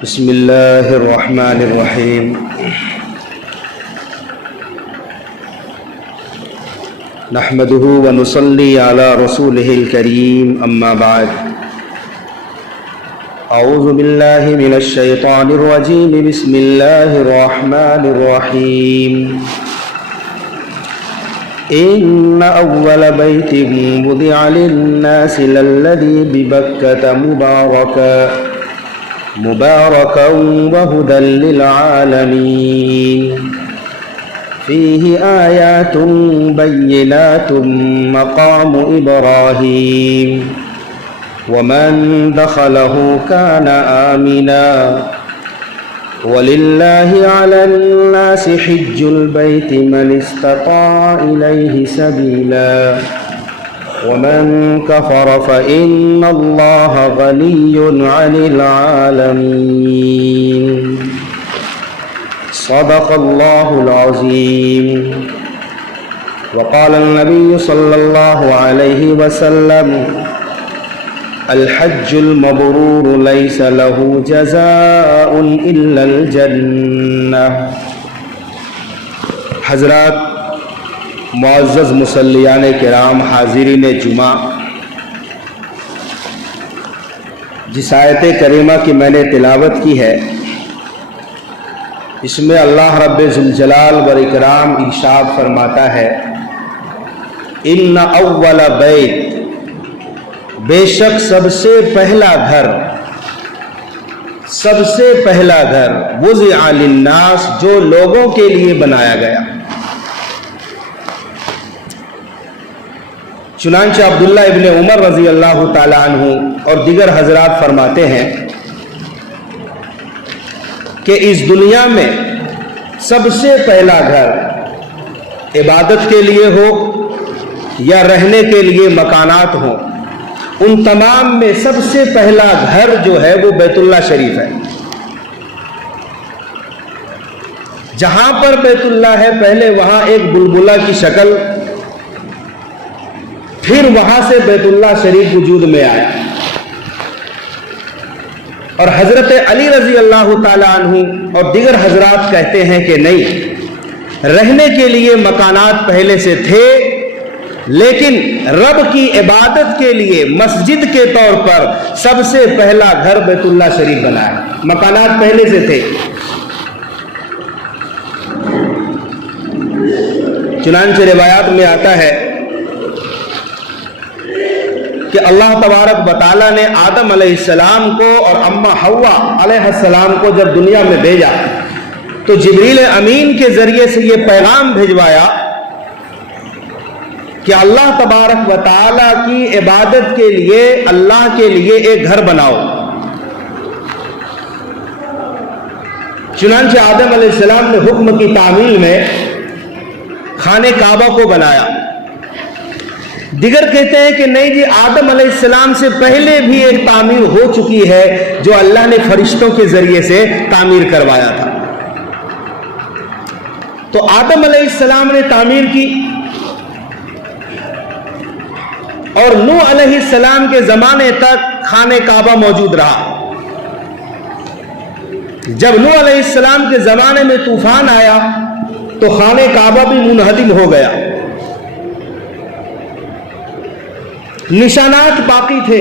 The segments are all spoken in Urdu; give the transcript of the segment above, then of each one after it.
بسم اللہ الرحمن الرحیم نحمده ونصلي على رسوله الكريم اما بعد اعوذ باللہ من الشیطان الرجیم بسم اللہ الرحمن الرحیم ان اول بیت وضع للناس للذی ببکۃ مباركا وهدى للعالمين فيه آيات بينات مقام إبراهيم ومن دخله كان آمنا ولله على الناس حج البيت من استطاع إليه سبيلا ومن كفر فإن الله غني عن العالمين صدق الله العظيم وقال النبي صلى الله عليه وسلم الحج المبرور ليس له جزاء إلا الجنة. حضرات معزز مصلیان کرام، حاضرین جمعہ، جس آیت کریمہ کی میں نے تلاوت کی ہے اس میں اللہ رب ذوالجلال والاکرام ارشاد فرماتا ہے ان اول بیت، بے شک سب سے پہلا گھر وضع للناس، جو لوگوں کے لیے بنایا گیا. چنانچہ عبداللہ ابن عمر رضی اللہ تعالی عنہ اور دیگر حضرات فرماتے ہیں کہ اس دنیا میں سب سے پہلا گھر عبادت کے لیے ہو یا رہنے کے لیے مکانات ہوں، ان تمام میں سب سے پہلا گھر جو ہے وہ بیت اللہ شریف ہے. جہاں پر بیت اللہ ہے پہلے وہاں ایک بلبلہ کی شکل، پھر وہاں سے بیت اللہ شریف وجود میں آیا. اور حضرت علی رضی اللہ تعالی عنہ اور دیگر حضرات کہتے ہیں کہ نہیں، رہنے کے لیے مکانات پہلے سے تھے، لیکن رب کی عبادت کے لیے مسجد کے طور پر سب سے پہلا گھر بیت اللہ شریف بنایا. مکانات پہلے سے تھے. چنانچہ روایات میں آتا ہے کہ اللہ تبارک و تعالیٰ نے آدم علیہ السلام کو اور اماں حوا علیہ السلام کو جب دنیا میں بھیجا تو جبریل امین کے ذریعے سے یہ پیغام بھیجوایا کہ اللہ تبارک و تعالیٰ کی عبادت کے لیے اللہ کے لیے ایک گھر بناؤ. چنانچہ آدم علیہ السلام نے حکم کی تعمیل میں خانہ کعبہ کو بنایا. دیگر کہتے ہیں کہ نہیں جی، آدم علیہ السلام سے پہلے بھی ایک تعمیر ہو چکی ہے جو اللہ نے فرشتوں کے ذریعے سے تعمیر کروایا تھا. تو آدم علیہ السلام نے تعمیر کی اور نوح علیہ السلام کے زمانے تک خانہ کعبہ موجود رہا. جب نوح علیہ السلام کے زمانے میں طوفان آیا تو خانہ کعبہ بھی منہدم ہو گیا. نشانات باقی تھے،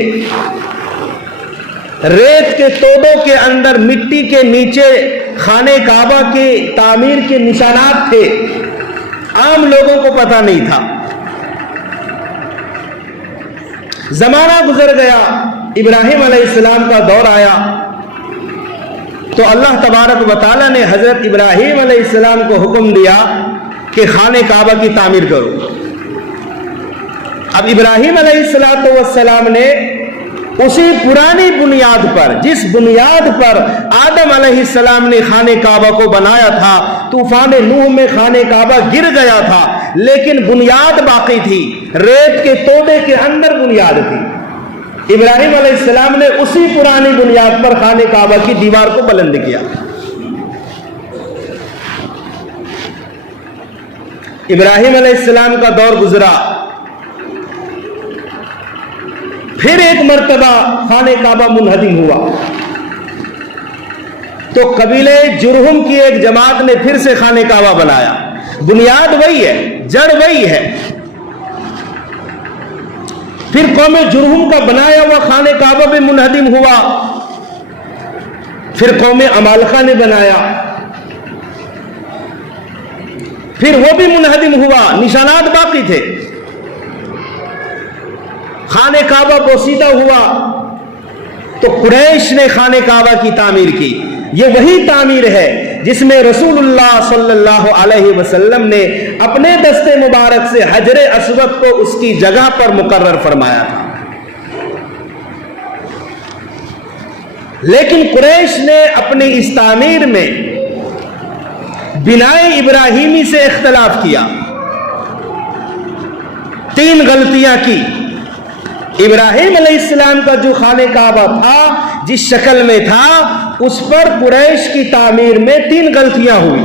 ریت کے توبوں کے اندر مٹی کے نیچے خانہ کعبہ کے تعمیر کے نشانات تھے، عام لوگوں کو پتہ نہیں تھا. زمانہ گزر گیا، ابراہیم علیہ السلام کا دور آیا تو اللہ تبارک و تعالیٰ نے حضرت ابراہیم علیہ السلام کو حکم دیا کہ خانہ کعبہ کی تعمیر کرو. اب ابراہیم علیہ السلام نے اسی پرانی بنیاد پر، جس بنیاد پر آدم علیہ السلام نے خانہ کعبہ کو بنایا تھا، طوفان نوح میں خانہ کعبہ گر گیا تھا لیکن بنیاد باقی تھی، ریت کے توبے کے اندر بنیاد تھی. ابراہیم علیہ السلام نے اسی پرانی بنیاد پر خانہ کعبہ کی دیوار کو بلند کیا. ابراہیم علیہ السلام کا دور گزرا، پھر ایک مرتبہ خانہ کعبہ منہدم ہوا. تو قبیلے جرہم کی ایک جماعت نے پھر سے خانہ کعبہ بنایا. بنیاد وہی ہے, جڑ وہی ہے. پھر قوم جرہم کا بنایا ہوا خانہ کعبہ بھی منہدم ہوا. پھر قوم عمالقہ نے بنایا, پھر وہ بھی منہدم ہوا, نشانات باقی تھے. خانہ کعبہ بوسیدہ ہوا تو قریش نے خانہ کعبہ کی تعمیر کی. یہ وہی تعمیر ہے جس میں رسول اللہ صلی اللہ علیہ وسلم نے اپنے دست مبارک سے حجر اسود کو اس کی جگہ پر مقرر فرمایا تھا. لیکن قریش نے اپنی اس تعمیر میں بنائے ابراہیمی سے اختلاف کیا. 3 غلطیاں کی. ابراہیم علیہ السلام کا جو خانہ کعبہ تھا, جس شکل میں تھا, اس پر قریش کی تعمیر میں 3 غلطیاں ہوئی.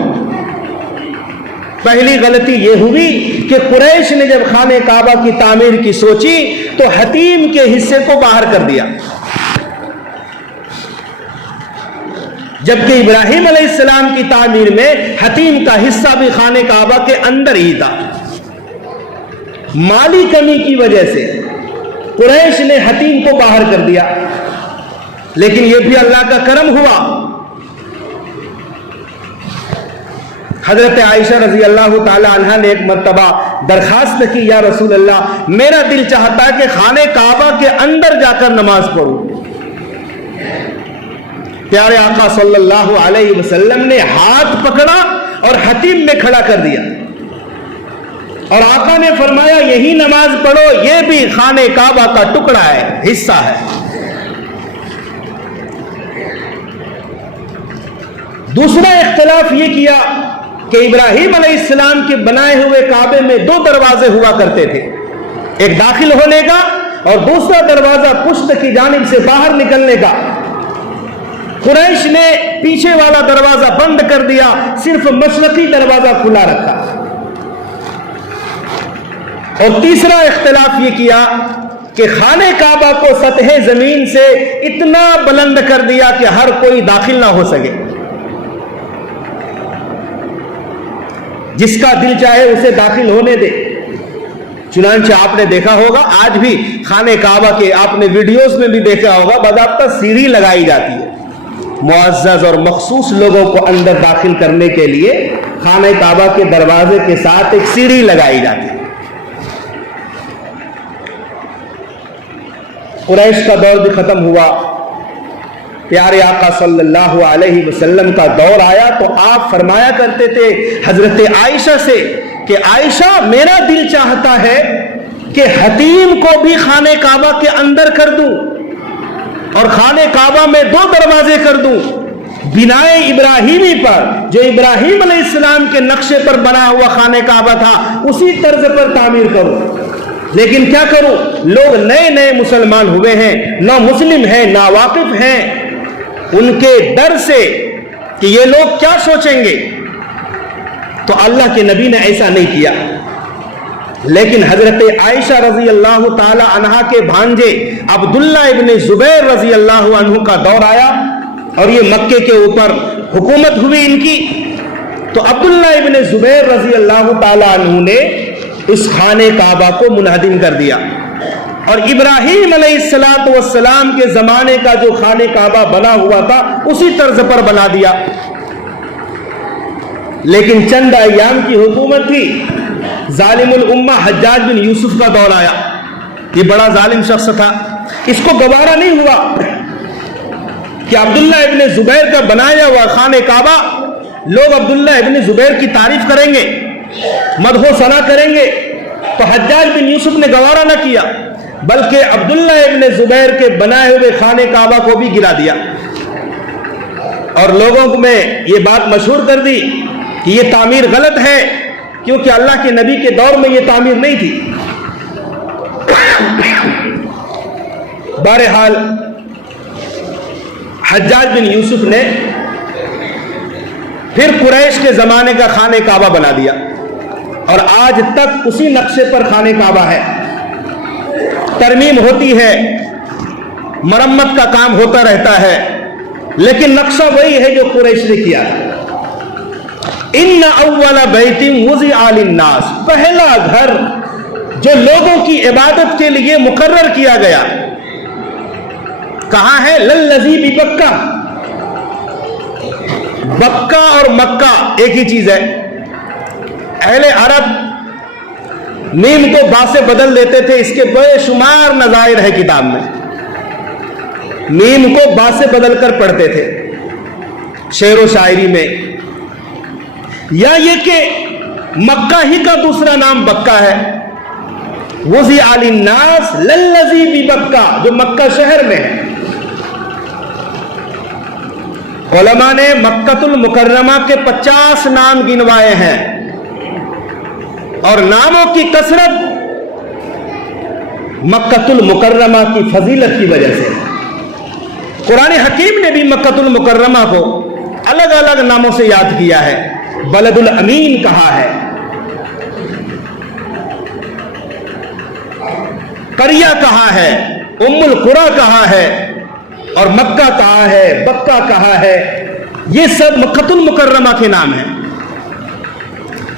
پہلی غلطی یہ ہوئی کہ قریش نے جب خانہ کعبہ کی تعمیر کی سوچی تو حتیم کے حصے کو باہر کر دیا, جبکہ ابراہیم علیہ السلام کی تعمیر میں حتیم کا حصہ بھی خانہ کعبہ کے اندر ہی تھا. مالی کمی کی وجہ سے قریش نے حتیم کو باہر کر دیا. لیکن یہ بھی اللہ کا کرم ہوا. حضرت عائشہ رضی اللہ تعالی عنہا نے ایک مرتبہ درخواست کی, یا رسول اللہ, میرا دل چاہتا ہے کہ خانہ کعبہ کے اندر جا کر نماز پڑھوں. پیارے آقا صلی اللہ علیہ وسلم نے ہاتھ پکڑا اور حتیم میں کھڑا کر دیا, اور آقا نے فرمایا یہی نماز پڑھو, یہ بھی خانہ کعبہ کا ٹکڑا ہے, حصہ ہے. دوسرا اختلاف یہ کیا کہ ابراہیم علیہ السلام کے بنائے ہوئے کعبے میں 2 دروازے ہوا کرتے تھے, ایک داخل ہونے کا اور دوسرا دروازہ پشت کی جانب سے باہر نکلنے کا. قریش نے پیچھے والا دروازہ بند کر دیا, صرف مشرقی دروازہ کھلا رکھا. اور تیسرا اختلاف یہ کیا کہ خانہ کعبہ کو سطح زمین سے اتنا بلند کر دیا کہ ہر کوئی داخل نہ ہو سکے. جس کا دل چاہے اسے داخل ہونے دے. چنانچہ آپ نے دیکھا ہوگا آج بھی خانہ کعبہ کے, آپ نے ویڈیوز میں بھی دیکھا ہوگا, باضابطہ سیڑھی لگائی جاتی ہے معزز اور مخصوص لوگوں کو اندر داخل کرنے کے لیے. خانہ کعبہ کے دروازے کے ساتھ ایک سیڑھی لگائی جاتی ہے. قریش کا دور بھی ختم ہوا. پیارے آقا صلی اللہ علیہ وسلم کا دور آیا تو آپ فرمایا کرتے تھے حضرت عائشہ سے کہ عائشہ, میرا دل چاہتا ہے کہ حتیم کو بھی خانہ کعبہ کے اندر کر دوں اور خانہ کعبہ میں 2 دروازے کر دوں. بنائے ابراہیمی پر, جو ابراہیم علیہ السلام کے نقشے پر بنا ہوا خانہ کعبہ تھا, اسی طرز پر تعمیر کروں. لیکن کیا کروں, لوگ نئے مسلمان ہوئے ہیں, نہ مسلم ہیں, نہ واقف ہیں. ان کے ڈر سے کہ یہ لوگ کیا سوچیں گے, تو اللہ کے نبی نے ایسا نہیں کیا. لیکن حضرت عائشہ رضی اللہ تعالی عنہا کے بھانجے عبداللہ ابن زبیر رضی اللہ عنہ کا دور آیا اور یہ مکے کے اوپر حکومت ہوئی ان کی. تو عبداللہ ابن زبیر رضی اللہ تعالی عنہ نے اس خانہ کعبہ کو منہدم کر دیا اور ابراہیم علیہ السلام کے زمانے کا جو خانہ کعبہ بنا ہوا تھا اسی طرز پر بنا دیا. لیکن چند ایام کی حکومت تھی, ظالم الامہ حجاج بن یوسف کا دور آیا. یہ بڑا ظالم شخص تھا, اس کو گوارا نہیں ہوا کہ عبداللہ ابن زبیر کا بنایا ہوا خانہ کعبہ لوگ عبداللہ ابن زبیر کی تعریف کریں گے, مدح و ثنا کریں گے. تو حجاج بن یوسف نے گوارا نہ کیا, بلکہ عبداللہ ابن زبیر کے بنائے ہوئے خانہ کعبہ کو بھی گرا دیا اور لوگوں میں یہ بات مشہور کر دی کہ یہ تعمیر غلط ہے, کیونکہ اللہ کے نبی کے دور میں یہ تعمیر نہیں تھی. بہرحال حجاج بن یوسف نے پھر قریش کے زمانے کا خانہ کعبہ بنا دیا اور آج تک اسی نقشے پر خانہ کعبہ ہے. ترمیم ہوتی ہے, مرمت کا کام ہوتا رہتا ہے, لیکن نقشہ وہی ہے جو قریش نے کیا ہے. ان اول بیت وضع للناس، پہلا گھر جو لوگوں کی عبادت کے لیے مقرر کیا گیا کہاں ہے؟ للذی ببکہ. بکہ اور مکہ ایک ہی چیز ہے. اہل عرب میم کو با سے بدل دیتے تھے، اس کے بے شمار نظائر ہے کتاب میں. میم کو با سے بدل کر پڑھتے تھے شعر و شاعری میں، یا یہ کہ مکہ ہی کا دوسرا نام بکہ ہے. وضع للناس للذی ببکہ، جو مکہ شہر میں ہے. علماء نے مکۃ المکرمہ کے 50 نام گنوائے ہیں، اور ناموں کی کثرت مکۃ المکرمہ کی فضیلت کی وجہ سے. قرآن حکیم نے بھی مکۃ المکرمہ کو الگ الگ ناموں سے یاد کیا ہے. بلد الامین کہا ہے، قریہ کہا ہے، ام القری کہا ہے، اور مکہ کہا ہے، بکہ کہا ہے. یہ سب مکۃ المکرمہ کے نام ہیں.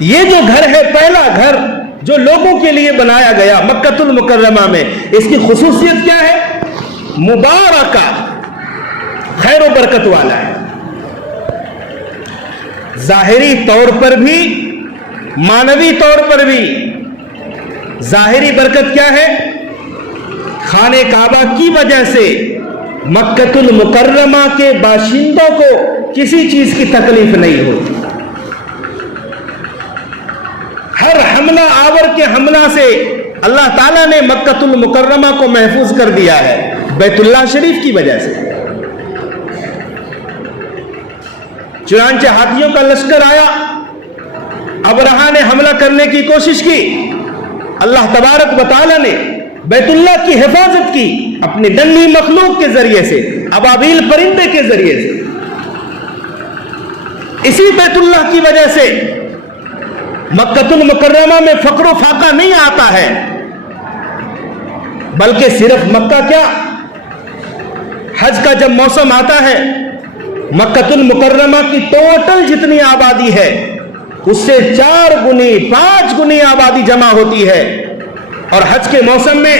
یہ جو گھر ہے، پہلا گھر جو لوگوں کے لیے بنایا گیا مکۃ المکرمہ میں، اس کی خصوصیت کیا ہے؟ مبارکہ، خیر و برکت والا ہے. ظاہری طور پر بھی معنوی طور پر بھی. ظاہری برکت کیا ہے؟ خانہ کعبہ کی وجہ سے مکۃ المکرمہ کے باشندوں کو کسی چیز کی تکلیف نہیں ہوتی. ہر حملہ آور کے حملہ سے اللہ تعالیٰ نے مکۃ المکرمہ کو محفوظ کر دیا ہے بیت اللہ شریف کی وجہ سے. چنانچہ ہاتھیوں کا لشکر آیا، ابرہہ نے حملہ کرنے کی کوشش کی، اللہ تبارک و تعالیٰ نے بیت اللہ کی حفاظت کی اپنی ننھی مخلوق کے ذریعے سے، ابابیل پرندے کے ذریعے سے. اسی بیت اللہ کی وجہ سے مکۃ المکرمہ میں فقر و فاقہ نہیں آتا ہے، بلکہ صرف مکہ کیا، حج کا جب موسم آتا ہے مکۃ المکرمہ کی ٹوٹل جتنی آبادی ہے اس سے 4 گنی 5 گنی آبادی جمع ہوتی ہے. اور حج کے موسم میں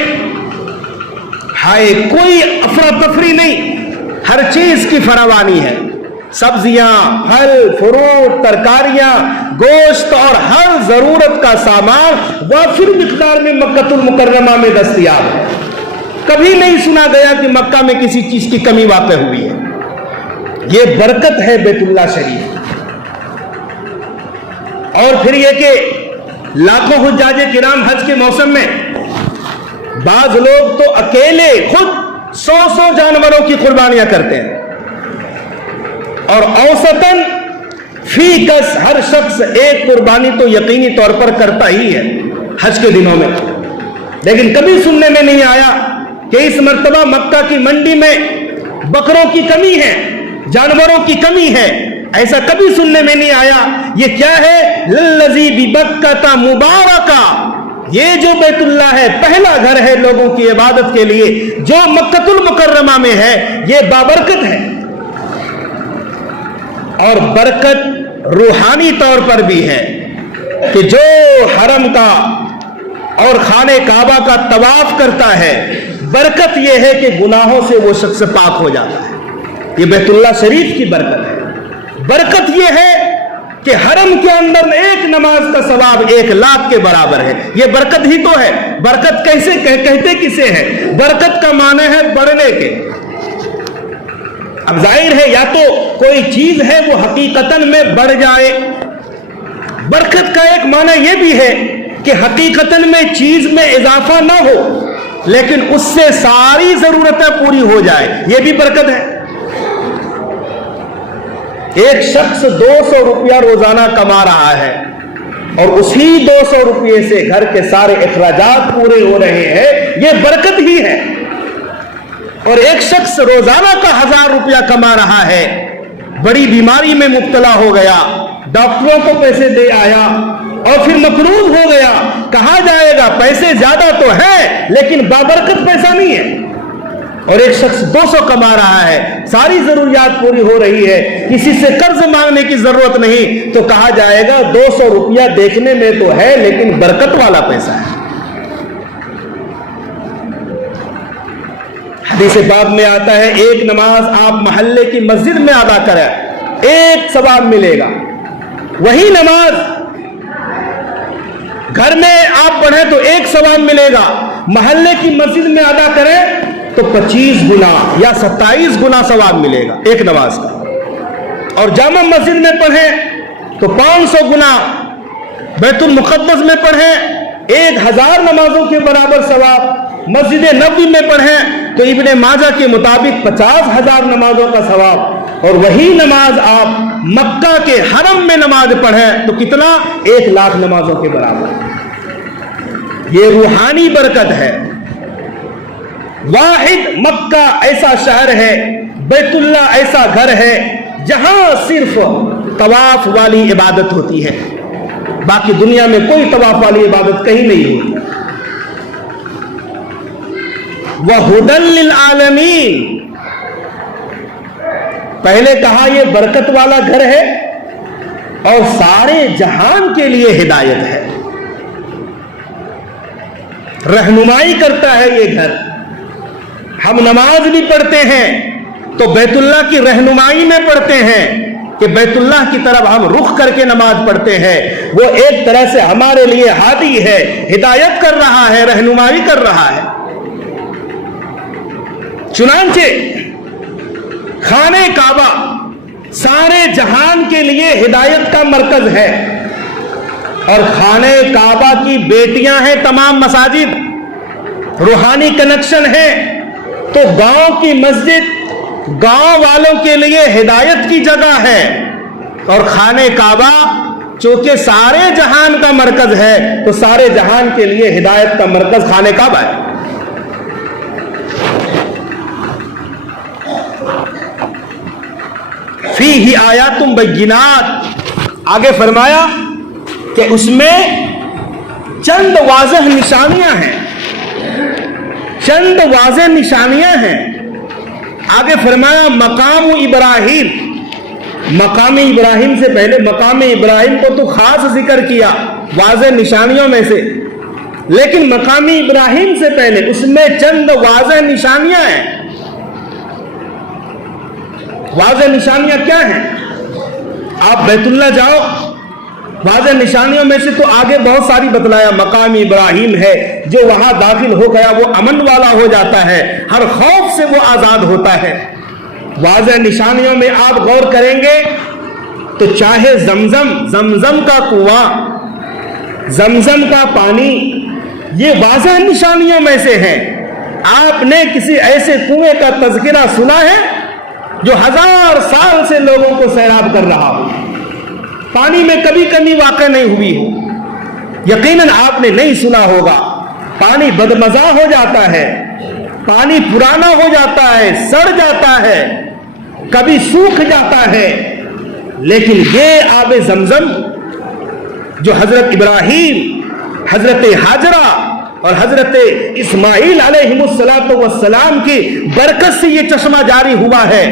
ہائے کوئی افراتفری نہیں، ہر چیز کی فراوانی ہے. سبزیاں، پھل، فروٹ، ترکاریاں، گوشت اور ہر ضرورت کا سامان وافر مقدار میں مکۃ المکرمہ میں دستیاب ہے. کبھی نہیں سنا گیا کہ مکہ میں کسی چیز کی کمی واقع ہوئی ہے. یہ برکت ہے بیت اللہ شریف. اور پھر یہ کہ لاکھوں حجاج کرام حج کے موسم میں بعض لوگ تو اکیلے خود 100 جانوروں کی قربانیاں کرتے ہیں، اور اوسطاً فی کس ہر شخص ایک قربانی تو یقینی طور پر کرتا ہی ہے حج کے دنوں میں. لیکن کبھی سننے میں نہیں آیا کہ اس مرتبہ مکہ کی منڈی میں بکروں کی کمی ہے، جانوروں کی کمی ہے. ایسا کبھی سننے میں نہیں آیا. یہ کیا ہے؟ للذی ببکہ مبارکہ. یہ جو بیت اللہ ہے پہلا گھر ہے لوگوں کی عبادت کے لیے جو مکۃ المکرمہ میں ہے، یہ بابرکت ہے. اور برکت روحانی طور پر بھی ہے کہ جو حرم کا اور خانہ کعبہ کا طواف کرتا ہے، برکت یہ ہے کہ گناہوں سے وہ شخص پاک ہو جاتا ہے. یہ بیت اللہ شریف کی برکت ہے. برکت یہ ہے کہ حرم کے اندر ایک نماز کا ثواب 1,00,000 کے برابر ہے. یہ برکت ہی تو ہے. برکت کیسے کہتے کسے ہے؟ برکت کا معنی ہے بڑھنے کے. اب ظاہر ہے یا تو کوئی چیز ہے وہ حقیقتاً میں بڑھ جائے. برکت کا ایک معنی یہ بھی ہے کہ حقیقتاً میں چیز میں اضافہ نہ ہو لیکن اس سے ساری ضرورتیں پوری ہو جائے، یہ بھی برکت ہے. ایک شخص 200 روپیہ روزانہ کما رہا ہے اور اسی 200 روپیے سے گھر کے سارے اخراجات پورے ہو رہے ہیں، یہ برکت ہی ہے. اور ایک شخص روزانہ کا 1000 روپیہ کما رہا ہے، بڑی بیماری میں مبتلا ہو گیا، ڈاکٹروں کو پیسے دے آیا اور پھر مقروض ہو گیا. کہا جائے گا پیسے زیادہ تو ہے لیکن بابرکت پیسہ نہیں ہے. اور ایک شخص 200 کما رہا ہے, ساری ضروریات پوری ہو رہی ہے, کسی سے قرض مانگنے کی ضرورت نہیں, تو کہا جائے گا 200 روپیہ دیکھنے میں تو ہے لیکن برکت والا پیسہ ہے. حدیث پاک میں آتا ہے ایک نماز آپ محلے کی مسجد میں ادا کریں ایک ثواب ملے گا, وہی نماز گھر میں آپ پڑھیں تو ایک ثواب ملے گا, محلے کی مسجد میں ادا کریں تو 25 گنا یا 27 گنا ثواب ملے گا ایک نماز کا, اور جامع مسجد میں پڑھیں تو 500 گنا, بیت المقدس میں پڑھیں 1000 نمازوں کے برابر ثواب, مسجد نبوی میں پڑھیں تو ابن ماجہ کے مطابق 50,000 نمازوں کا ثواب, اور وہی نماز آپ مکہ کے حرم میں نماز پڑھیں تو کتنا 1,00,000 نمازوں کے برابر. یہ روحانی برکت ہے. واحد مکہ ایسا شہر ہے, بیت اللہ ایسا گھر ہے جہاں صرف طواف والی عبادت ہوتی ہے, باقی دنیا میں کوئی طواف والی عبادت کہیں نہیں ہوتی. وَهُدًى لِّلْعَالَمِينَ, پہلے کہا یہ برکت والا گھر ہے اور سارے جہان کے لیے ہدایت ہے, رہنمائی کرتا ہے یہ گھر. ہم نماز بھی پڑھتے ہیں تو بیت اللہ کی رہنمائی میں پڑھتے ہیں کہ بیت اللہ کی طرف ہم رخ کر کے نماز پڑھتے ہیں, وہ ایک طرح سے ہمارے لیے ہادی ہے, ہدایت کر رہا ہے, رہنمائی کر رہا ہے. چنانچہ خانہ کعبہ سارے جہان کے لیے ہدایت کا مرکز ہے, اور خانہ کعبہ کی بیٹیاں ہیں تمام مساجد, روحانی کنیکشن ہے, تو گاؤں کی مسجد گاؤں والوں کے لیے ہدایت کی جگہ ہے, اور خانہ کعبہ چونکہ سارے جہان کا مرکز ہے تو سارے جہان کے لیے ہدایت کا مرکز خانہ کعبہ ہے. فیہ آیات بینات, آگے فرمایا کہ اس میں چند واضح نشانیاں ہیں, چند واضح نشانیاں ہیں. آگے فرمایا مقام ابراہیم, مقام ابراہیم سے پہلے مقام ابراہیم کو تو خاص ذکر کیا واضح نشانیوں میں سے, لیکن مقام ابراہیم سے پہلے اس میں چند واضح نشانیاں ہیں. واضح نشانیاں کیا ہیں؟ آپ بیت اللہ جاؤ, واضح نشانیوں میں سے تو آگے بہت ساری بتلایا. مقام ابراہیم ہے, جو وہاں داخل ہو گیا وہ امن والا ہو جاتا ہے, ہر خوف سے وہ آزاد ہوتا ہے. واضح نشانیوں میں آپ غور کریں گے تو چاہے زمزم کا کنواں, زمزم کا پانی, یہ واضح نشانیوں میں سے ہے. آپ نے کسی ایسے کنویں کا تذکرہ سنا ہے جو 1000 سال سے لوگوں کو سیراب کر رہا ہو, پانی میں کبھی کمی واقع نہیں ہوئی ہو؟ یقیناً آپ نے نہیں سنا ہوگا. پانی بدمزہ ہو جاتا ہے, پانی پرانا ہو جاتا ہے, سڑ جاتا ہے, کبھی سوکھ جاتا ہے, لیکن یہ آب زمزم جو حضرت ابراہیم, حضرت حاجرہ اور حضرت اسماعیل علیہ السلام کی برکت سے یہ چشمہ جاری ہوا ہے,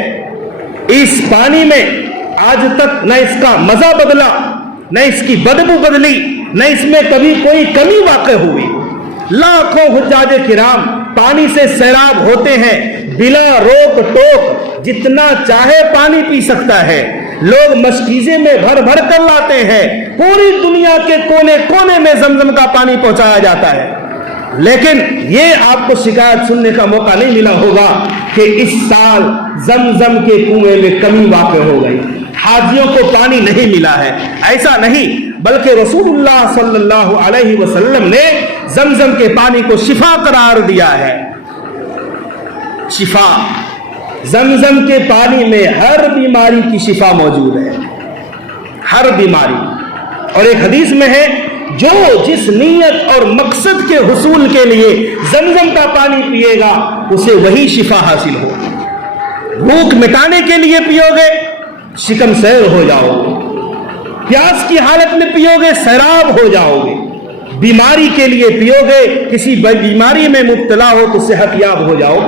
اس پانی میں آج تک نہ اس کا مزہ بدلا, نہ اس کی بدبو بدلی, نہ اس میں کبھی کوئی کمی واقع ہوئی. لاکھوں حجاج کرام پانی سے سیراب ہوتے ہیں بلا روک ٹوک, جتنا چاہے پانی پی سکتا ہے. لوگ مشکیزے میں بھر بھر کر لاتے ہیں, پوری دنیا کے کونے کونے میں زمزم کا پانی پہنچایا جاتا ہے. لیکن یہ آپ کو شکایت سننے کا موقع نہیں ملا ہوگا کہ اس سال زمزم کے کنویں میں کمی واقع ہو گئی, حاجیوں کو پانی نہیں ملا ہے. ایسا نہیں, بلکہ رسول اللہ صلی اللہ علیہ وسلم نے زمزم کے پانی کو شفا قرار دیا ہے. شفا, زمزم کے پانی میں ہر بیماری کی شفا موجود ہے, ہر بیماری. اور ایک حدیث میں ہے جو جس نیت اور مقصد کے حصول کے لیے زمزم کا پانی پیے گا اسے وہی شفا حاصل ہو. بھوک مٹانے کے لیے پیو گے شکم سیر ہو جاؤ گے, پیاس کی حالت میں پیو گے سیراب ہو جاؤ گے, بیماری کے لیے پیو گے, کسی بیماری میں مبتلا ہو تو صحت یاب ہو جاؤ.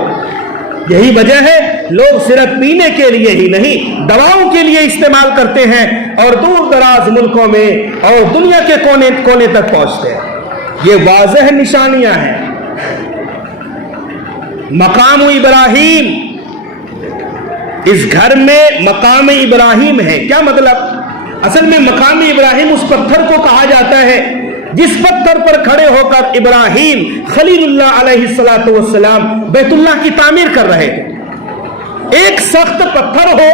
یہی وجہ ہے لوگ صرف پینے کے لیے ہی نہیں دواؤں کے لیے استعمال کرتے ہیں اور دور دراز ملکوں میں اور دنیا کے کونے کونے تک پہنچتے ہیں۔ یہ واضح نشانیاں ہیں۔ مقام ابراہیم، اس گھر میں مقام ابراہیم ہے، کیا مطلب؟ اصل میں مقام ابراہیم اس پتھر کو کہا جاتا ہے جس پتھر پر کھڑے ہو کر ابراہیم خلیل اللہ علیہ السلام بیت اللہ کی تعمیر کر رہے تھے۔ ایک سخت پتھر ہو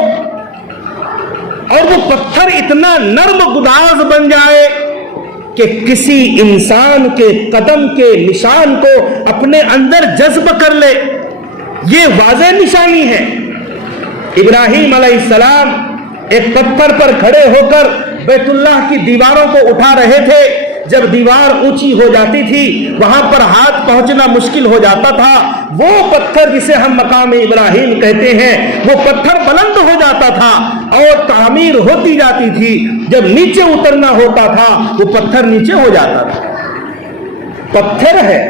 اور وہ پتھر اتنا نرم گداز بن جائے کہ کسی انسان کے قدم کے نشان کو اپنے اندر جذب کر لے، یہ واضح نشانی ہے۔ ابراہیم علیہ السلام ایک پتھر پر کھڑے ہو کر بیت اللہ کی دیواروں کو اٹھا رہے تھے۔ جب دیوار اونچی ہو جاتی تھی وہاں پر ہاتھ پہنچنا مشکل ہو جاتا تھا، وہ پتھر جسے ہم مقام ابراہیم کہتے ہیں وہ پتھر بلند ہو جاتا تھا اور تعمیر ہوتی جاتی تھی۔ جب نیچے اترنا ہوتا تھا وہ پتھر نیچے ہو جاتا تھا۔ پتھر ہے،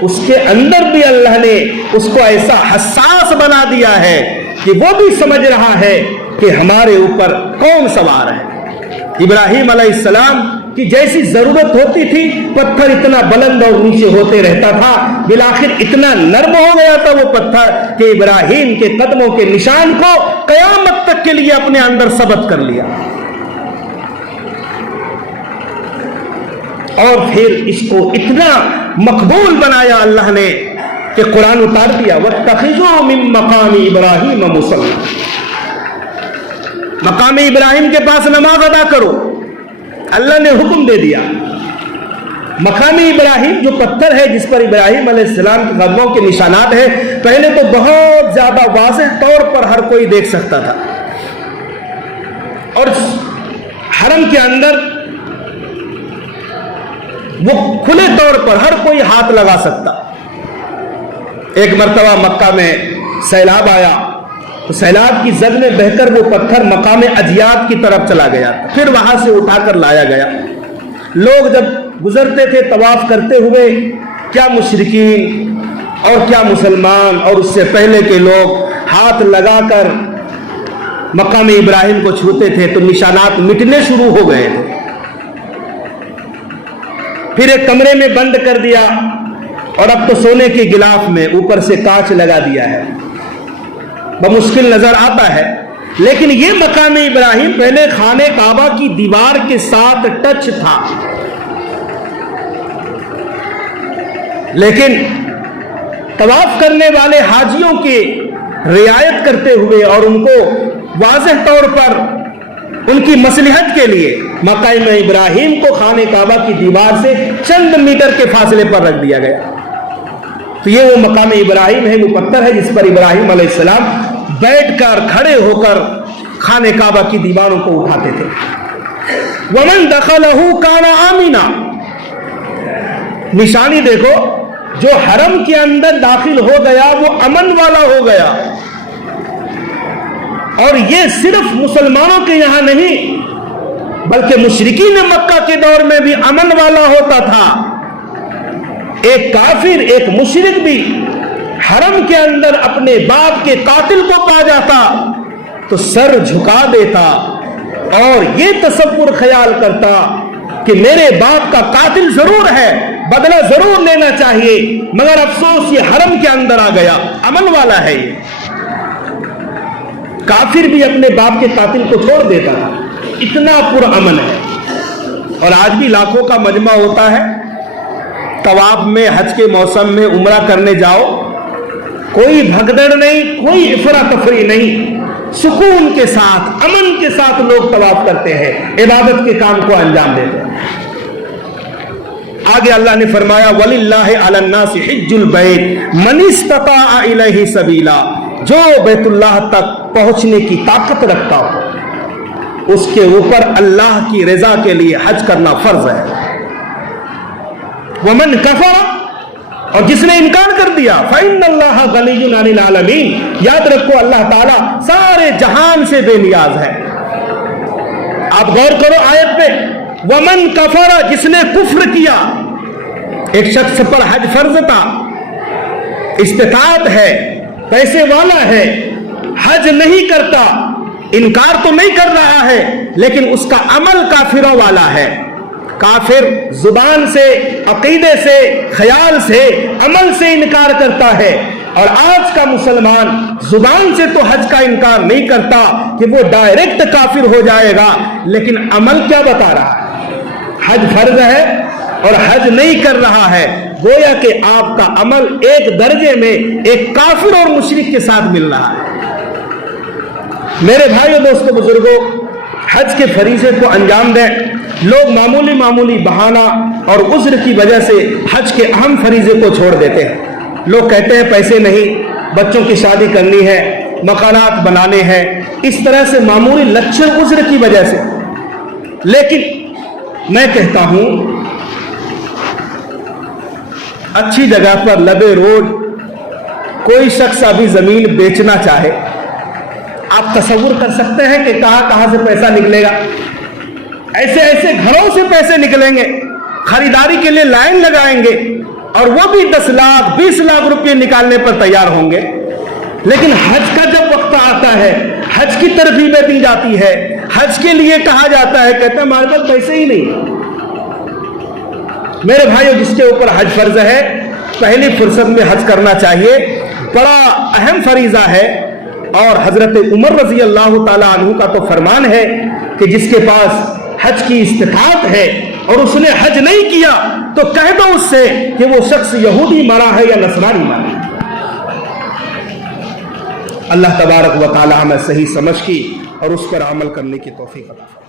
اس کے اندر بھی اللہ نے اس کو ایسا حساس بنا دیا ہے کہ وہ بھی سمجھ رہا ہے کہ ہمارے اوپر کون سوار ہے۔ ابراہیم علیہ السلام کی جیسی ضرورت ہوتی تھی پتھر اتنا بلند اور نیچے ہوتے رہتا تھا، بالآخر اتنا نرم ہو گیا تھا وہ پتھر کہ ابراہیم کے قدموں کے نشان کو قیامت تک کے لیے اپنے اندر ثبت کر لیا۔ اور پھر اس کو اتنا مقبول بنایا اللہ نے کہ قرآن اتار دیا وَاتَّخِذُوا مِن مَّقَامِ إِبْرَاهِيمَ مُصَلًّى، مقام ابراہیم کے پاس نماز ادا کرو، اللہ نے حکم دے دیا۔ مقام ابراہیم جو پتھر ہے جس پر ابراہیم علیہ السلام کے قدموں کے نشانات ہیں، پہلے تو بہت زیادہ واضح طور پر ہر کوئی دیکھ سکتا تھا، اور حرم کے اندر وہ کھلے طور پر ہر کوئی ہاتھ لگا سکتا۔ ایک مرتبہ مکہ میں سیلاب آیا تو سیلاب کی زد میں بہہ کر وہ پتھر مقام اجیاد کی طرف چلا گیا، پھر وہاں سے اٹھا کر لایا گیا۔ لوگ جب گزرتے تھے طواف کرتے ہوئے، کیا مشرکین اور کیا مسلمان اور اس سے پہلے کے لوگ ہاتھ لگا کر مقام ابراہیم کو چھوتے تھے تو نشانات مٹنے شروع ہو گئے تھے۔ پھر ایک کمرے میں بند کر دیا اور اب تو سونے کے غلاف میں اوپر سے کانچ لگا دیا ہے، بمشکل نظر آتا ہے۔ لیکن یہ مقام ابراہیم پہلے خانہ کعبہ کی دیوار کے ساتھ ٹچ تھا، لیکن طواف کرنے والے حاجیوں کی رعایت کرتے ہوئے اور ان کو واضح طور پر ان کی مصلحت کے لیے مقام ابراہیم کو خانہ کعبہ کی دیوار سے چند میٹر کے فاصلے پر رکھ دیا گیا۔ تو یہ وہ مقام ابراہیم ہے، وہ پتھر ہے جس پر ابراہیم علیہ السلام بیٹھ کر کھڑے ہو کر خانہ کعبہ کی دیواروں کو اٹھاتے تھے۔ وَمَن دَخَلَهُ كَانَ آمِنًا، نشانی دیکھو، جو حرم کے اندر داخل ہو گیا وہ امن والا ہو گیا۔ اور یہ صرف مسلمانوں کے یہاں نہیں بلکہ مشرکین مکہ کے دور میں بھی امن والا ہوتا تھا۔ ایک کافر، ایک مشرک بھی حرم کے اندر اپنے باپ کے قاتل کو پا جاتا تو سر جھکا دیتا اور یہ تصور خیال کرتا کہ میرے باپ کا قاتل ضرور ہے، بدلہ ضرور لینا چاہیے، مگر افسوس یہ حرم کے اندر آ گیا، امن والا ہے۔ یہ کافر بھی اپنے باپ کے قاتل کو چھوڑ دیتا تھا، اتنا پرامن ہے۔ اور آج بھی لاکھوں کا مجمع ہوتا ہے، طواف میں حج کے موسم میں عمرہ کرنے جاؤ، کوئی بھگدڑ نہیں، کوئی افراتفری نہیں، سکون کے ساتھ، امن کے ساتھ لوگ طواف کرتے ہیں، عبادت کے کام کو انجام دیتے ہیں۔ آگے اللہ نے فرمایا وَلِلَّهِ عَلَى النَّاسِ حِجُّ الْبَيْتِ مَنِ اسْتَطَاعَ إِلَيْهِ سَبِيلًا، جو بیت اللہ تک پہنچنے کی طاقت رکھتا ہو اس کے اوپر اللہ کی رضا کے لیے حج کرنا فرض ہے۔ وَمَنْ كَفَرَ، اور جس نے انکار کر دیا، فَإِنَّ اللَّهَ غَنِيٌّ عَنِ الْعَالَمِينَ، یاد رکھو اللہ تعالیٰ سارے جہان سے بے نیاز ہے۔ آپ غور کرو آیت پہ، وَمَنْ كَفَرَ، جس نے کفر کیا، ایک شخص پر حج فرض تھا، استطاعت ہے، پیسے والا ہے، حج نہیں کرتا، انکار تو نہیں کر رہا ہے، لیکن اس کا عمل کافروں والا ہے. کافر زبان سے، عقیدے سے، خیال سے، عمل سے انکار کرتا ہے. اور آج کا مسلمان زبان سے تو حج کا انکار نہیں کرتا کہ وہ ڈائریکٹ کافر ہو جائے گا، لیکن عمل کیا بتا رہا ہے؟ حج فرض ہے اور حج نہیں کر رہا ہے. گویا کہ آپ کا عمل ایک درجے میں ایک کافر اور مشرک کے ساتھ مل رہا ہے. میرے بھائیو، دوستو، بزرگوں، حج کے فریضے کو انجام دیں. لوگ معمولی بہانہ اور عذر کی وجہ سے حج کے اہم فریضے کو چھوڑ دیتے ہیں. لوگ کہتے ہیں پیسے نہیں، بچوں کی شادی کرنی ہے، مکانات بنانے ہیں، اس طرح سے معمولی لچر عذر کی وجہ سے. لیکن میں کہتا ہوں اچھی جگہ پر لبے روڈ کوئی شخص ابھی زمین بیچنا چاہے، آپ تصور کر سکتے ہیں کہ کہاں سے پیسہ نکلے گا. ایسے گھروں سے پیسے نکلیں گے، خریداری کے لیے لائن لگائیں گے، اور وہ بھی 10 لاکھ 20 لاکھ روپے نکالنے پر تیار ہوں گے. لیکن حج کا جب وقت آتا ہے، حج کی ترغیبیں دی جاتی ہے، حج کے لیے کہا جاتا ہے، کہتے ہیں ہمارے پاس پیسے ہی نہیں. میرے بھائیو، جس کے اوپر حج فرض ہے، پہلی فرصت میں حج کرنا چاہیے. بڑا اہم فریضہ ہے. اور حضرت عمر رضی اللہ تعالی عنہ کا تو فرمان ہے کہ جس کے پاس حج کی استطاعت ہے اور اس نے حج نہیں کیا تو کہہ دو اس سے کہ وہ شخص یہودی مرا ہے یا نصرانی مرا ہے. اللہ تبارک و تعالی ہمیں صحیح سمجھ کی اور اس پر عمل کرنے کی توفیق عطا فرمائے.